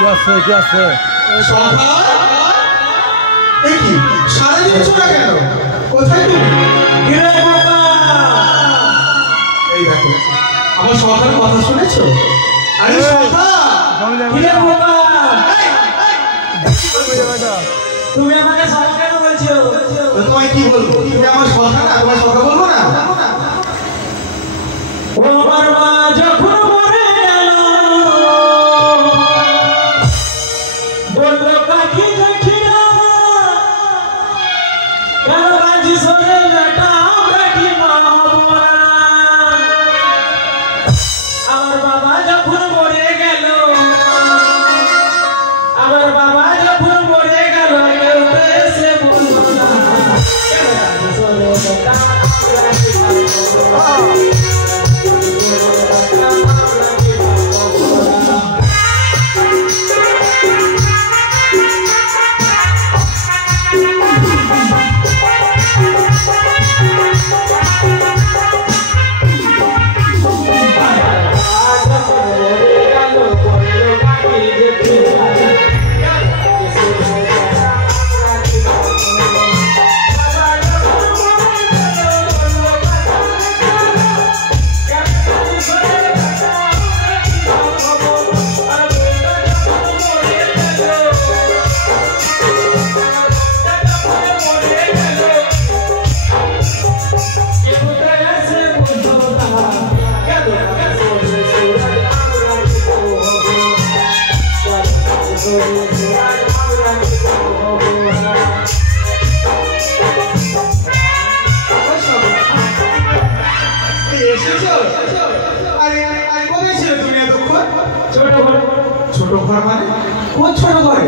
কি আছে সারাদিন চোরা কেন? কোথায় তুমি? এই দেখো আমার সখার কথা শুনেছো? আরে সখা তুমি আমাকে সখা কেন বলছো? তোমায় কি বলবো? তুমি আমার সখা না, তোমার সখা বলবো না? ও আমার মা যখন মরে গেল বললো কাকি দেখি না কেন বাজি শোনে বেটা আমরা কি মা হবো না। আমার বাবা যখন মরে গেল আমার বাবা যখন মরে গেল কেউ তো এসে বললো না কেন বাজি শোনে বেটা আমরা কি মা হবো না। ছোট ঘর মানে কোন ছোট ঘরে?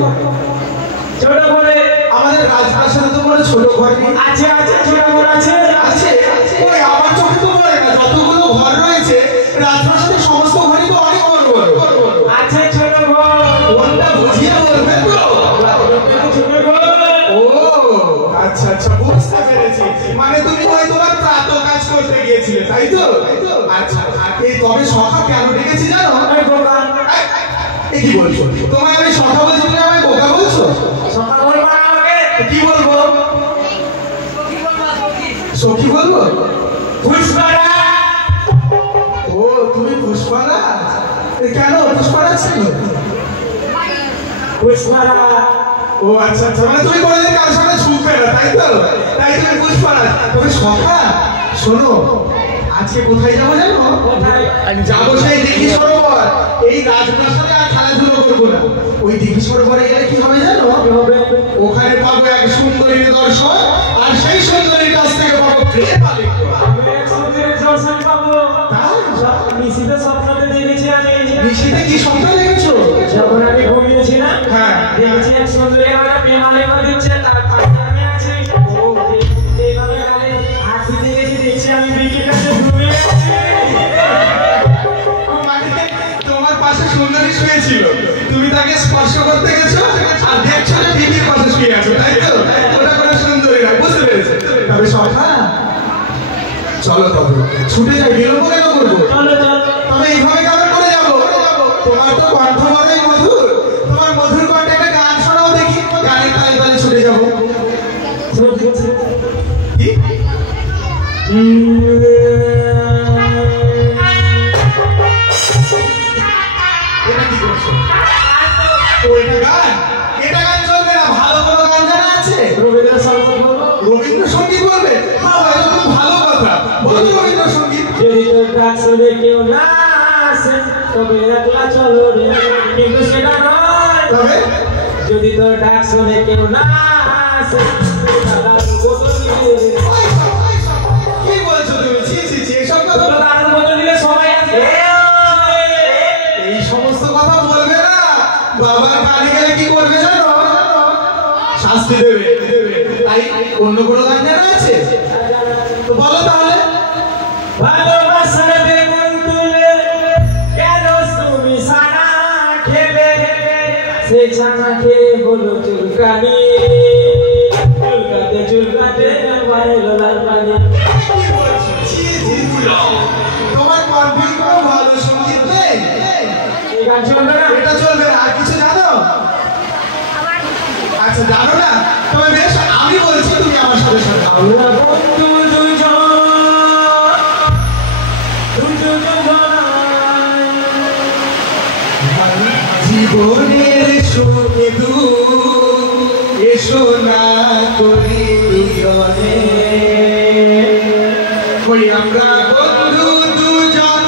ছোট ঘরে আমাদের রাজপ্রাসাদে তো কোনো ছোট ঘর নেই। আছে আছে ছোট ঘর আছে আছে ওই আমার চোখে তো পড়ে না। যতগুলো ঘর রয়েছে রাজপ্রাসাদের সমস্ত ঘরই তো অনেক বড় বড় আছে ছোট ঘর। কোনটা বুঝিয়ে বলবেন তো? ছোট ঘর। ও আচ্ছা আচ্ছা বুঝতে পেরেছি। মানে তুমি ওই তোমার প্রাত কাজ করতে গিয়েছিলে তাই তো? আচ্ছা এই তবে সখা কেন ডেকেছি জানো? কি বলছো? তোমায় আমি সখা বলছি না আমায় বোকা বলছো? সখা বলবো না আমাকে? কি বলবো? সখী বলবো? পুষ্পারা। ও তুমি পুষ্পারা? কেন পুষ্পারা ছিল? পুষ্পারা। ও আচ্ছা আচ্ছা মানে তুমি কোনোদিন কারোর সাথে ছুটবে না তাই তো? তাই তুমি পুষ্পারা। তবে সখা শোনো আজকে কোথায় যাবো জানো? কোথায়? যাবো সেই দিঘি সরোবর। এই রাজপ্রাসাদে আর খেলাধুলো করবো না। ওই দিঘি সরোবরে গেলে কি হবে জানো? ওখানে পাবো এক সুন্দরীর দর্শন আর সেই সুন্দরীর কাছ থেকে পাবো প্রেম আলিঙ্গন। এক সুন্দরীর দর্শন পাবো। নিশিতে স্বপ্নতে দেখেছি আমি। নিশিতে কি স্বপ্ন দেখেছো? যখন আমি ঘুমিয়েছিলাম হ্যাঁ দেখেছি এক সুন্দরী আমার প্রেম আলিঙ্গন দিচ্ছে তার পাশে আমি আছি। ও এইভাবে গালে হাত দিতে গেছি দেখছি আমি বিকির কাছে ঘুমিয়ে আছি। তোমার পাশে সুন্দরী শুয়েছিল, তুমি তাকে স্পর্শ করতে গেছো আর দেখছো যে বিবির পাশে শুয়ে আছো তাই তো? ওটা কোনো সুন্দরী না, বুঝতে পেরেছি। তবে সখা চলো তবে ছুটে যাই, বিলম্ব কেন করবো? চলো চলো। তবে এইভাবে কেমন করে যাবো? তোমার তো কণ্ঠ বড়ই মধুর, তোমার মধুর কণ্ঠে একটা গান শোনাও দেখি, গানের তালে তালে ছুটে যাবো। কি? এটা কি করছো? ওইটা গান? এটা গান চলবে না, ভালো কোনো গান জানা আছে? রবীন্দ্রসঙ্গীত বলবো। রবীন্দ্রসঙ্গীত বলবে? হ্যাঁ এটা খুব ভালো কথা, বলো রবীন্দ্রসঙ্গীত। যদি তোর ডাক শুনে কেউ না আসে তবে একলা চলো রে, কিন্তু সেটা নয়। তবে যদি তোর ডাক শুনে কেউ না আসে দাদার বোতল নিয়ে রে। কি বলছো তুমি? ছি ছি ছি এসব কথা দাদার বোতল নিয়ে সবাই আসে। এই সমস্ত কথা বলবে না। বাবার কানে গেলে কি করবে জানো? শাস্তি দেবে। তাই অন্য কোনো গান জানা আছে? তো বলো তাহলে। ভালোবাসার বেগুন তুলে কেন তুমি সানা খেলে, সেই ছানা খেয়ে হলো চুলকানি, চুলকাতে চুলকাতে বাইলো লাল পানি। তোমার কণ্ঠে কোনো ভালো সঙ্গীত নেই? এই গান চলবে না? এটা চলবে না। আর কিছু জানো? আচ্ছা জানো না তবে বেশ আমি বলছি তুমি আমার সাথে সাথে আমরা বন্ধু দুজন জীবনের সুখে দুঃখ এসো না করি দুজনে কই আমরা বন্ধু দুজন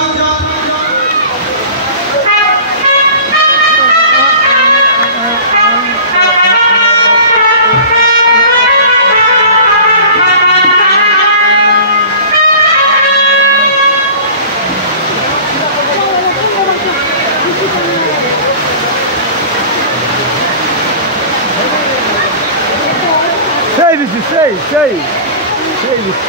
Sei, Vici, sei.